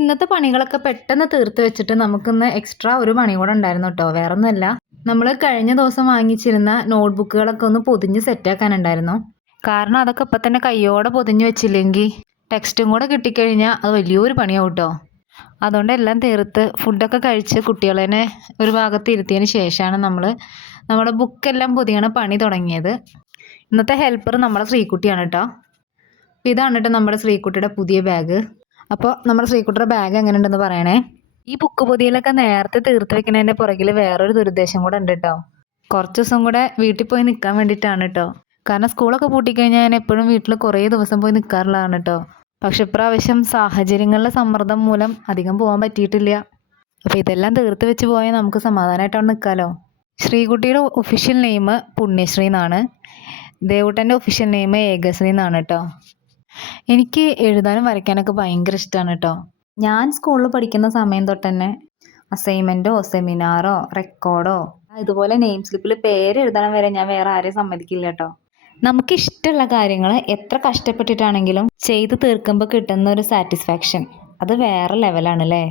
ഇന്നത്തെ പണികളൊക്കെ പെട്ടെന്ന് തീർത്ത് വെച്ചിട്ട് നമുക്കിന്ന് എക്സ്ട്രാ ഒരു പണി കൂടെ ഉണ്ടായിരുന്നു കേട്ടോ. വേറെ ഒന്നുമല്ല, നമ്മൾ കഴിഞ്ഞ ദിവസം വാങ്ങിച്ചിരുന്ന നോട്ട്ബുക്കുകളൊക്കെ ഒന്ന് പൊതിഞ്ഞ് സെറ്റാക്കാനുണ്ടായിരുന്നു. കാരണം അതൊക്കെ ഇപ്പം തന്നെ കയ്യോടെ പൊതിഞ്ഞ് വെച്ചില്ലെങ്കിൽ ടെക്സ്റ്റും കൂടെ കിട്ടിക്കഴിഞ്ഞാൽ അത് വലിയൊരു പണിയാവും കേട്ടോ. അതുകൊണ്ട് എല്ലാം തീർത്ത് ഫുഡൊക്കെ കഴിച്ച് കുട്ടികളെ ഒരു ഭാഗത്ത് ഇരുത്തിയതിന് ശേഷമാണ് നമ്മൾ നമ്മുടെ ബുക്കെല്ലാം പൊതിയണ പണി തുടങ്ങിയത്. ഇന്നത്തെ ഹെൽപ്പർ നമ്മുടെ ശ്രീകുട്ടിയാണ് കേട്ടോ. ഇതാണ് കേട്ടോ നമ്മുടെ ശ്രീകുട്ടിയുടെ പുതിയ ബാഗ്. അപ്പോൾ നമ്മുടെ ശ്രീകുട്ടിയുടെ ബാഗ് എങ്ങനെ ഉണ്ടെന്ന് പറയണേ. ഈ ബുക്ക് പൊതിയിലൊക്കെ നേരത്തെ തീർത്ത് വെക്കുന്നതിൻ്റെ പുറകിൽ വേറൊരു ദുരുദ്ദേശം കൂടെ ഉണ്ട് കേട്ടോ. കുറച്ച് ദിവസം കൂടെ വീട്ടിൽ പോയി നിൽക്കാൻ വേണ്ടിയിട്ടാണ് കേട്ടോ. കാരണം സ്കൂളൊക്കെ പൂട്ടിക്കഴിഞ്ഞാൽ ഞാൻ എപ്പോഴും വീട്ടിൽ കുറേ ദിവസം പോയി നിൽക്കാറുള്ളതാണ് കേട്ടോ. പക്ഷെ ഇപ്രാവശ്യം സാഹചര്യങ്ങളിലെ സമ്മർദ്ദം മൂലം അധികം പോകാൻ പറ്റിയിട്ടില്ല. അപ്പോൾ ഇതെല്ലാം തീർത്ത് വെച്ച് പോയാൽ നമുക്ക് സമാധാനമായിട്ടാണ് നിൽക്കാമല്ലോ. ശ്രീകുട്ടിയുടെ ഒഫീഷ്യൽ നെയിം പുണ്യശ്രീ എന്നാണ്. ദേവുട്ടൻ്റെ ഒഫീഷ്യൽ നെയിം ഏകശ്രീ എന്നാണ് കേട്ടോ. എനിക്ക് എഴുതാനും വരയ്ക്കാനൊക്കെ ഭയങ്കര ഇഷ്ടമാണ് കേട്ടോ. ഞാൻ സ്കൂളിൽ പഠിക്കുന്ന സമയം തൊട്ട് തന്നെ അസൈൻമെൻറ്റോ സെമിനാറോ റെക്കോർഡോ ഇതുപോലെ നെയിം സ്ലിപ്പിൽ പേര് എഴുതണം വരെ ഞാൻ വേറെ ആരെയും സമ്മതിക്കില്ല കേട്ടോ. നമുക്കിഷ്ടമുള്ള കാര്യങ്ങൾ എത്ര കഷ്ടപ്പെട്ടിട്ടാണെങ്കിലും ചെയ്ത് തീർക്കുമ്പോൾ കിട്ടുന്ന ഒരു സാറ്റിസ്ഫാക്ഷൻ അത് വേറെ ലെവലാണ് അല്ലേ.